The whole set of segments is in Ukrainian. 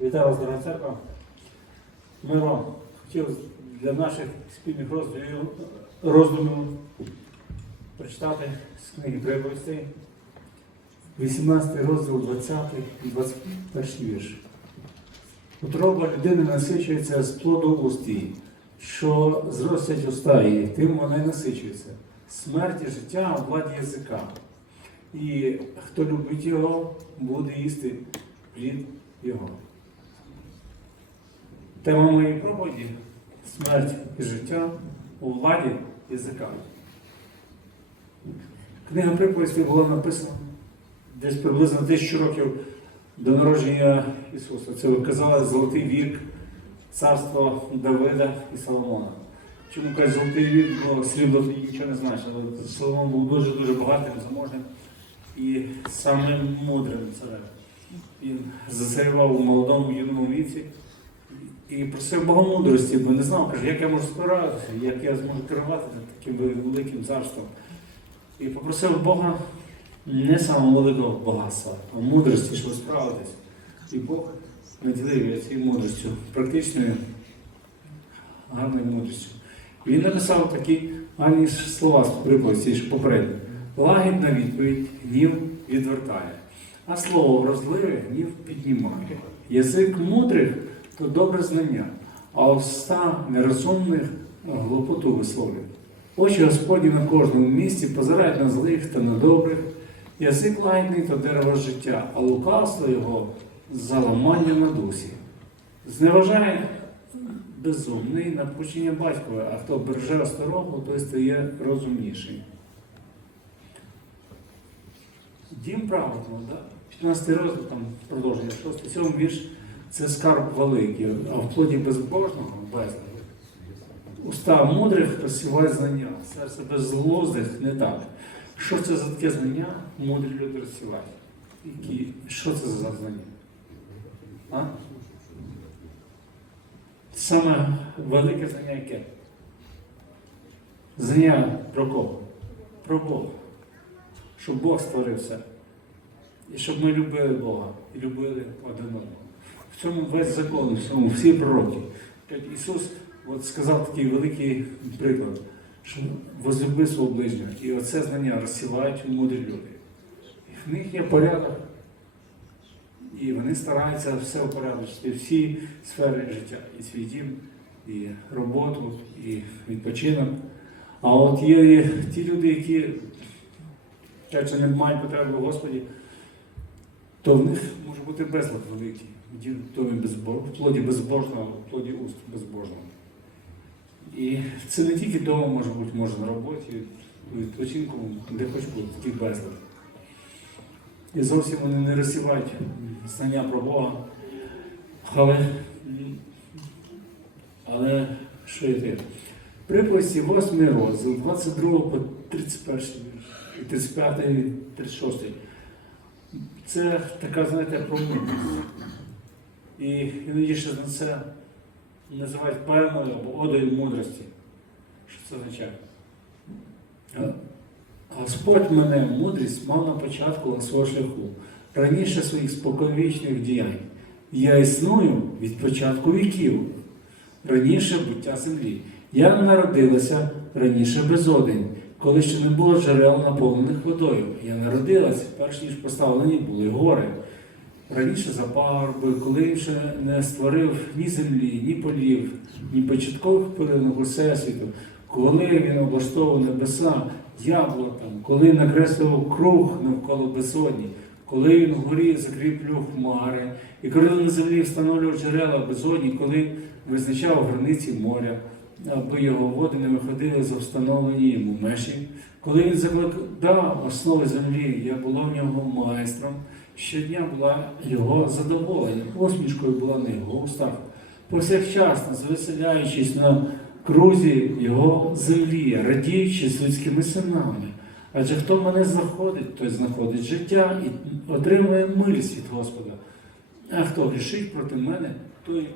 Вітаю вас, дорога церква. Ми вам хотів для наших спільних роздумів, роздумів прочитати з книги приповістей 18 розділ 20 і 21 вірш. Утроба людини насичується з плоду уст що зростять уста її, тим вона й насичується. Смерть і життя владі язика. І хто любить його, буде їсти плід його. Тема моєї проповіді смерть і життя у владі язика. Книга приповісті була написана десь приблизно тисячу років до народження Ісуса. Це казали золотий вік царства Давида і Соломона. Чому кажуть золотий вік, бо срібло тоді нічого не значило. Соломон був дуже-дуже багатим, заможним і самим мудрим царем. Він зацарював у молодому юному віці і просив Бога мудрості, бо не знав, каже, як я можу справитися, як я зможу керувати таким великим царством. І попросив Бога не самого великого багатства, а мудрості, щоб справитись. І Бог наділив цією мудростю, практичною, гарною мудрістю. Він написав такі гарні слова з приповісті, що попередньо. Лагідна відповідь гнів відвертає, а слово вразливе гнів піднімає. Язик мудрих то добре знання, а уста нерозумних глупоту висловлюють. Очі Господні на кожному місці позирають на злих та на добрих. Язик лагідний то дерево життя, а лукавство його заламання на дусі. Зневажає безумний напучення батькове, а хто береже осторогу, той стає розумніший. Дім праведного, да? 15 розділ, там продовження 6, 7 вірш це скарб великий, а в плоді безбожного безлади. Уста мудрих розсівають знання, серце безглуздих не так. Що це за таке знання? Мудрі люди розсівають. Які? Що це за знання? А? Саме велике знання яке? Знання про кого? Про Бога. Щоб Бог створив все. І щоб ми любили Бога і любили один одного. В цьому весь закон, в цьому всі пророки. Тобто Ісус от сказав такий великий приклад, що возлюби свого ближнього. І оце знання розсівають у мудрі люди. І в них є порядок. І вони стараються все упорядочити, всі сфери життя. І свій дім, і роботу, і відпочинок. А от є ті люди, які чи не мають потреби в Господі, то в них може бути безлад великий. В домі безбож... в плоді безбожного, в плоді уст безбожного. І це не тільки вдома може бути, може на роботі, відпочинку, де хоч буде такий безлад. І зовсім вони не розсівають знання про Бога. Але, але що йде? Приповісті 8 розділ, 22 по 31 35 і 36. Це така, знаєте, промовність. І іноді ще на це називають поемою або одою мудрості. Що це означає? Господь мене мудрість мав на початку свого шляху, раніше своїх споконвічних діянь. Я існую від початку віків, раніше буття землі. Я народилася раніше безодень, коли ще не було джерел наповнених водою. Я народилася, перш ніж поставлені були гори. Раніше за пагорби, коли ще не створив ні землі, ні полів, ні початкових пилинок Всесвіту, коли він облаштовував небеса, я була там, коли накреслював круг навколо безодні, коли він вгорі закріплював хмари, і коли на землі встановлював джерела безодні, коли визначав границі моря, аби його води не виходили за встановлені йому межі. Коли він закладав основи землі, я була в нього майстром. Щодня була його задоволення, посмішкою була на його устах, повсякчасно звеселяючись на крузі його землі, радіючи людськими синами. Адже хто мене знаходить, той знаходить життя і отримує милість від Господа. А хто грішить проти мене, той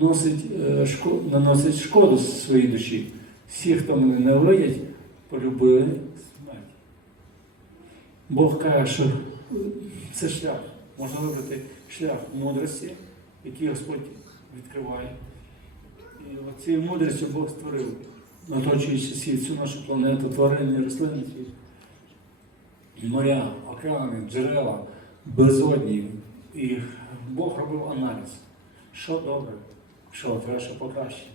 носить, е, шко- наносить шкоду своїй душі. Всі, хто мене ненавидять, полюбили смерть. Бог каже, що це шлях. Можна вибрати шлях мудрості які Господь відкриває. І оцією мудрістю Бог створив, оточуючи світ, всю нашу планету, тварини, рослинний світ, моря, океани, джерела, безодні. І Бог робив аналіз. Що добре, що треба, що покраще.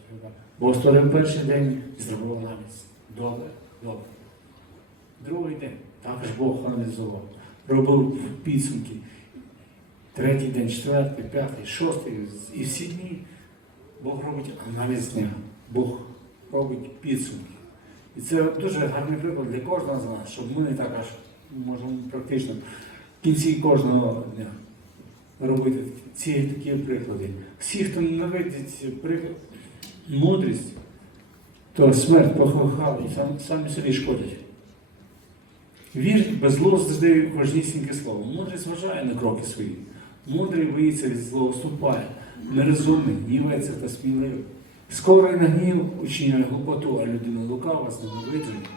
Бог створив перший день і зробив аналіз. Добре, добре. Другий день також Бог аналізував, робив підсумки. Третій день, четвертий, п'ятий, шостий. І всі дні Бог робить аналіз дня. Бог робить підсумки. І це дуже гарний приклад для кожного з нас, щоб ми також можемо практично в кінці кожного дня робити ці такі приклади. Всі, хто ненавидить приклад, мудрість, то смерть похохали і сам- самі собі шкодять. Вірить безглузде кожнісіньке слово. Мудрість зважає на кроки свої. Мудрий боїться від злого ступає, нерозумний, гнівається та сміливий. Скорий на гнів учиняє глупоту, а людина лукава з ненавидження.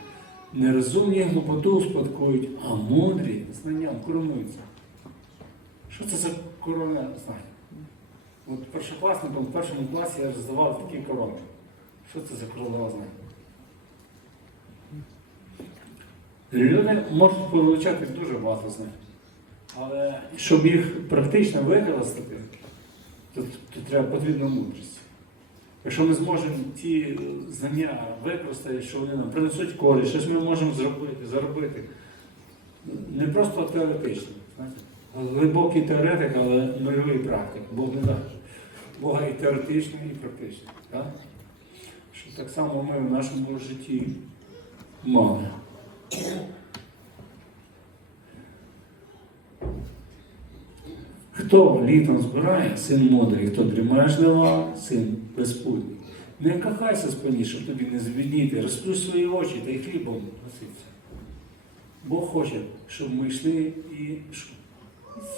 Нерозумні глупоту успадкують, а мудрі знанням коронуються. Що це за корона знання? От першокласником в першому класі я здавав такі корони. Що це за корона знання? Люди можуть получати дуже багато знань. Але щоб їх практично використати, то, то треба потрібна мудрість. Якщо ми зможемо ті знання використати, що вони нам принесуть користь, щось ми можемо зробити, заробити. Не просто теоретично. знаєте. Глибокий теоретик, але нульовий практик. Бог не дає. Бога і теоретичний, і практичний. Так? Що так само ми в нашому житті мали. Хто літом збирає, син мудрий, хто дрімає жнива, син безпутний. Не кахайся спині, щоб тобі не звідніти, розплющ свої очі та й хлібом носиться. Бог хоче, щоб ми йшли і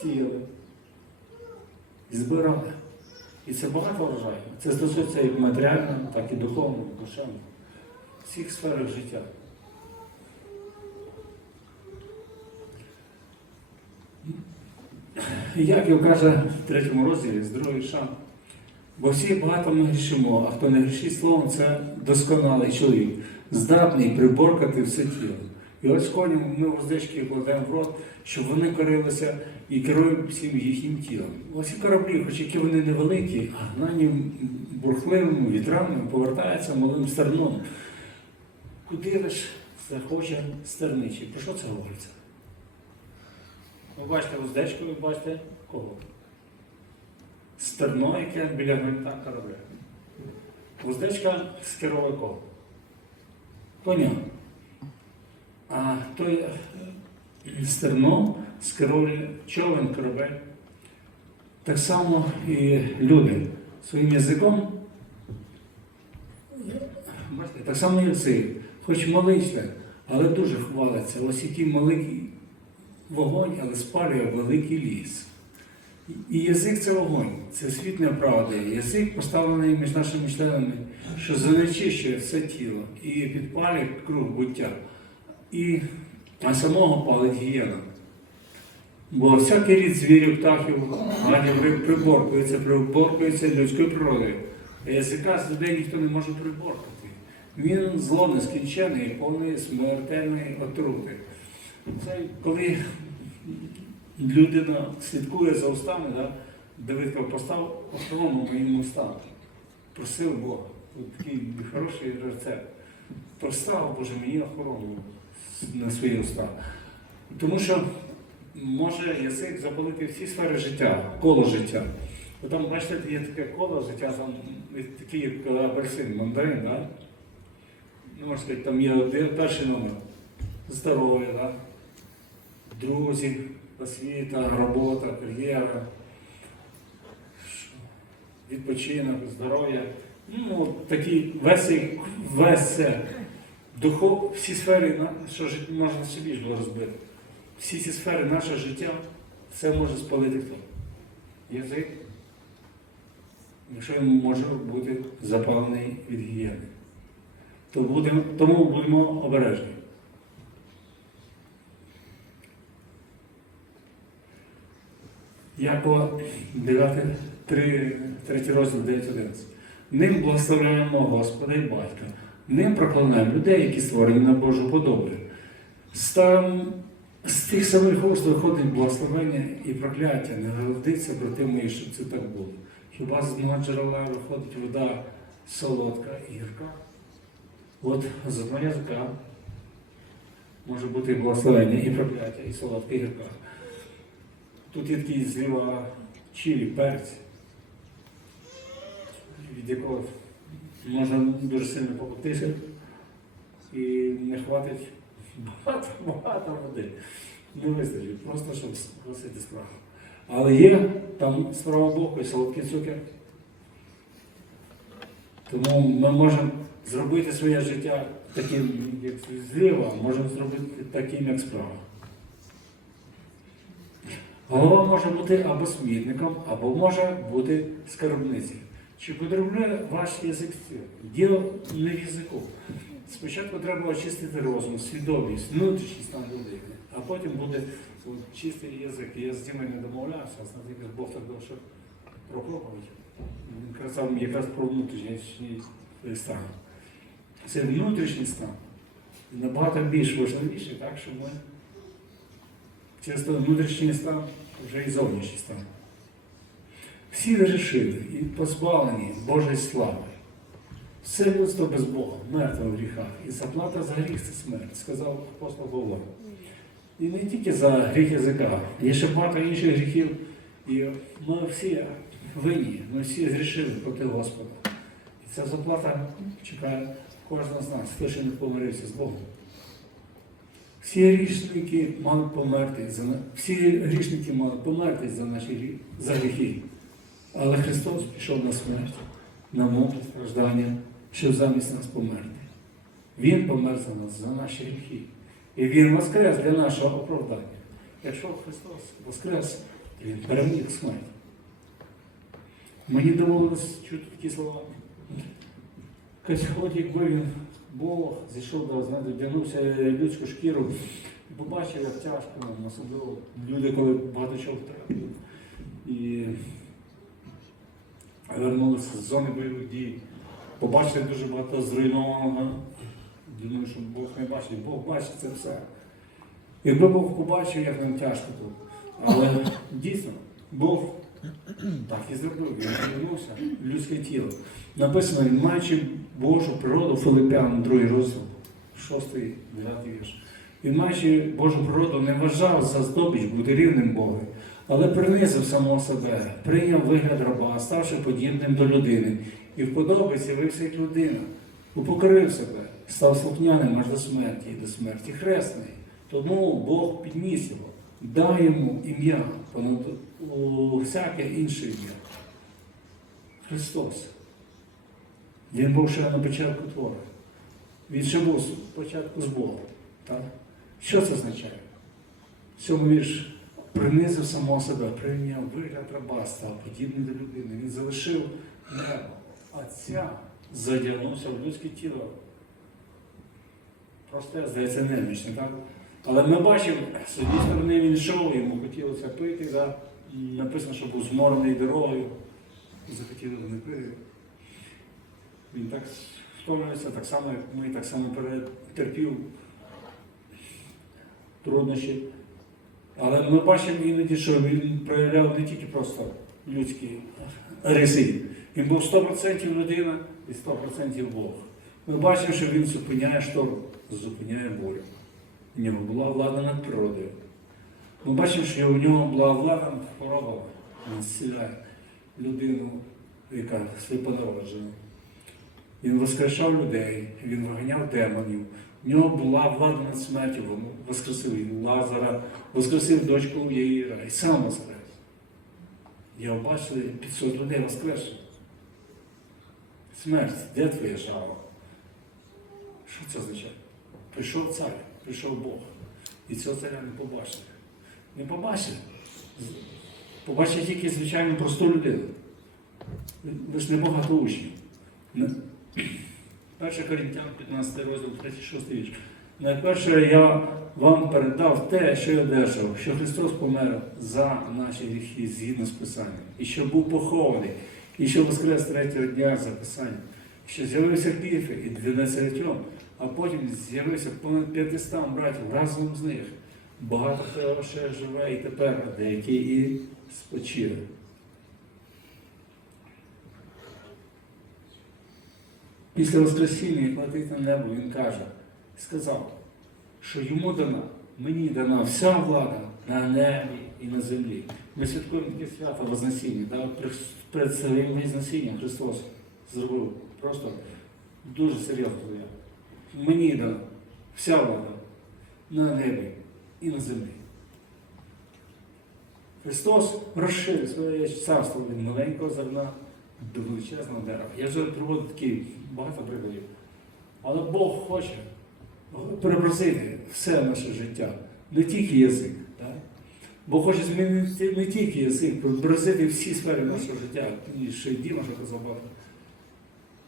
сіяли, і збирали. І це багато врожаю. Це стосується як матеріального, так і духовного, душевного, всіх сферах життя. Як його каже в третьому розділі з другої шан. Бо всі багато ми грішимо, а хто не грішить словом, це досконалий чоловік, здатний приборкати все тіло. І ось ходимо, ми воздечки кладемо в рот, щоб вони корилися і керують всім їхнім тілом. Ось і кораблі, хоч які вони невеликі, а гнані бурхливими вітрами повертаються малим стерном. Куди лиш захоче стерничий? Про що це говориться? Ви бачите уздечку, ви бачите кого? Стерно, яке біля гвинта корабля. Уздечка скеровує кого? Коня. А той е, стерно скеровує човен корабель. Так само і люди своїм язиком, бачите, так само язик, хоч малий але дуже хвалиться. Ось який маленький вогонь, але спалює великий ліс. І язик це вогонь, це світ правди. Язик поставлений між нашими членами, що занечищує все тіло і підпалює круг буття. І а самого палить гієна. Бо всякий рід звірів, птахів, гадів приборкується, приборкується людською природою. А язика з людей ніхто не може приборкати. Він зло нескінчений, повний смертельної отрути. Це коли людина слідкує за устами, да? Давид каже, постав охорону моїм устам. Просив Бога. От такий хороший рецепт. Постав, Боже, мені охорону на свої уста. Тому що може язик запалити всі сфери життя, коло життя. От Там, бачите, є таке коло життя, там такі як апельсин, мандарин, да? ну, можна сказати, там є перший номер здоров'я, да? Друзі, освіта, робота, кар'єра, відпочинок, здоров'я. Ну, такі весь, весь духов, всі сфери, що жит- можна собі ж було розбити. Всі ці сфери наше життя, все може спалити хто? Язик. Якщо він може бути запалений від гігієни. Тому будемо обережні. Якова 9 3, 3 розділ 9.11. Ним благословляємо Господа і Батька. Ним проклинаємо людей, які створені на Божу подобу. Там, з тих самих уст виходить благословення і прокляття. Не годиться, брати мої, щоб це так було. Хіба з одного джерела виходить вода солодка і гірка? От з одного язика може бути і благословення, і прокляття, і солодка, і гірка. Тут є такий зліва чилі, перець, від якого можна дуже сильно попектися і не хватить багато, багато води. Не вистачить, просто щоб гасити справу. Але є там справа боку і солодкий цукер. Тому ми можемо зробити своє життя таким, як зліва, можемо зробити таким, як справа. Голова може бути або смітником, або може бути скарбницею. Чи потребує ваш язик? Діло не в язику. Спочатку треба очистити розум, свідомість, внутрішній стан людини, а потім буде чистий язик. Я з Дімою не домовлявся, а знаєте, Бог так довше про проповідь. Він казав якраз про внутрішній стан. Це внутрішній стан. Набагато більш важливіше, так, що ми через внутрішній стан вже і зовнішній стан. Всі вирішили і позбавлені Божої слави. Все людство без Бога, мертве в гріхах. І заплата за гріх це смерть, сказав апостол Павло. І не тільки за гріх язика, є ще багато інших гріхів. І ми всі винні, ми всі зрішили проти Господа. І ця заплата чекає кожного з нас, хто ще не помирився з Богом. Всі грішники мали померти за всі грішники мали померти за наші за гріхи. Але Христос пішов на смерть, на муки страждання, щоб замість нас померти. Він помер за нас, за наші гріхи. І Він воскрес для нашого оправдання. Якщо Христос воскрес, то Він переміг смерть. Мені доводилось чути такі слова. Хоч якби він Бог зійшов до знаєте, вдягнувся людську шкіру і побачив, як тяжко нам, особливо люди, коли багато чого втратили. І вернулися з зони бойових дій. Побачили дуже багато зруйнованого. Думаю, що Бог не бачить, Бог бачить це все. Якби Бог побачив, як нам тяжко тут. Але дійсно, Бог так і зробив, він повернувся людське тіло. Написано, маючи Божу природу Филиппян, другий розділ, 6, 9 вірш. Він, маючи Божу природу, не вважав за здобич бути рівним Богу, але принизив самого себе, прийняв вигляд раба, ставши подібним до людини, і в подобі з'явився як людина, упокорив себе, став слухняним аж до смерті, і до смерті хресної. Тому Бог підніс його, дав йому ім'я понад всяке інше ім'я. Христос. Він був ще на початку твора. Він ще був спочатку з Богом. Так? Що це означає? В цьому вірш принизив самого себе, прийняв вигляд раба, став подібним до людини. Він залишив небо. Отця задягнувся в людське тіло. Просте, здається, немічне, так? Але ми бачимо, з однієї сторони він йшов, йому хотілося пити, да? М, написано, що був зморений дорогою, захотіли не пити. Він так втомлюється, так само, як ми, так само перетерпів труднощі. Але ми бачимо іноді, що він проявляв не тільки просто людські риси. Він був 100% людина і 100% Бог. Ми бачимо, що він зупиняє шторм, зупиняє бурю. У нього була влада над природою. Ми бачимо, що у нього була влада над хворобами. Він зціляє людину, яка сліпонароджена. Він воскрешав людей, він виганяв демонів. У нього була влада над смертю, він воскресив він Лазара, воскресив дочку Яїра і сам воскрес. Його бачили 500 людей воскресли. Смерть, де твоя жава? Що це означає? Прийшов цар, прийшов Бог. І цього царя не побачили. Не побачили. Побачили тільки звичайну просту людину. Небагато учнів. Не- 1 Коринтян, 15 розділ, 36 вірш. Найперше я вам передав те, що я одержав, що Христос помер за наші гріхи згідно з Писанням, і що був похований, і що воскрес третього дня за Писанням, що з'явився Піфі і дванадцятьом, а потім з'явився понад 500 братів разом з них. Багато хто ще живе і тепер, а деякі і спочили. Після Воскресіння, як летить на небо, він каже, сказав, що йому дана, мені дана вся влада на небі і на землі. Ми святкуємо таке свято Вознесіння, да? Перед своїм Вознесінням Христос зробив просто дуже серйозно. Мені дана вся влада на небі і на землі. Христос розширив своє царство від маленького зерна до величезного дерева. Я вже приводив такі багато прикладів. Але Бог хоче перепросити все наше життя, не тільки язик. Так? Бог хоче змінити не тільки язик, перепросити всі сфери нашого життя, і ще й Діма, що казав багато.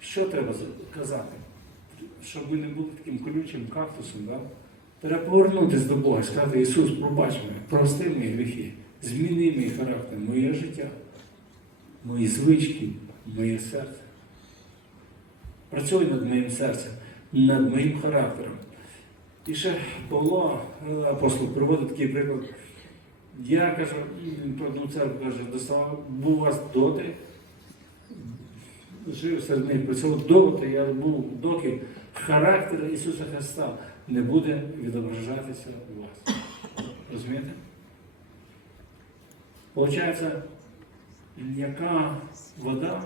Що треба казати? Щоб ми не були таким колючим кактусом, да? треба повернутися до Бога і сказати, Ісус, пробач мене, прости мої гріхи, зміни мій характер, моє життя, мої звички, моє серце. Працюй над моїм серцем, над моїм характером. І ще Павло, е, апостол, приводить такий приклад. Я кажу, про одну церкву каже, був у вас доти, жив серед них, працював доти, я був, доки характер Ісуса Христа не буде відображатися у вас. Розумієте? Получається, яка вода,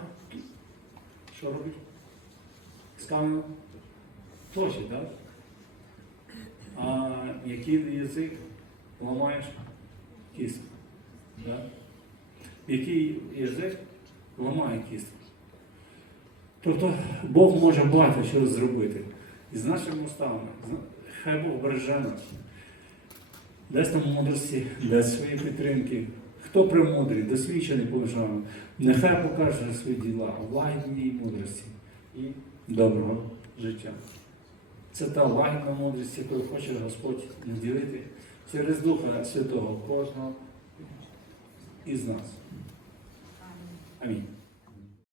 що робить? Скам'яна точить, так? А який язик ламаєш кістку. Да? Який язик ламає кістку. Тобто Бог може багато чого зробити. І з нашими. Зна- Хай Бог береже нас. Дасть нам мудрості, дасть свої підтримки. Хто премудрий, досвідчений поважаємо, нехай покаже свої діла, лагідні і мудрості і доброго життя. Це та лагідна мудрість, якою хоче Господь наділити через Духа Святого кожного із нас. Амінь.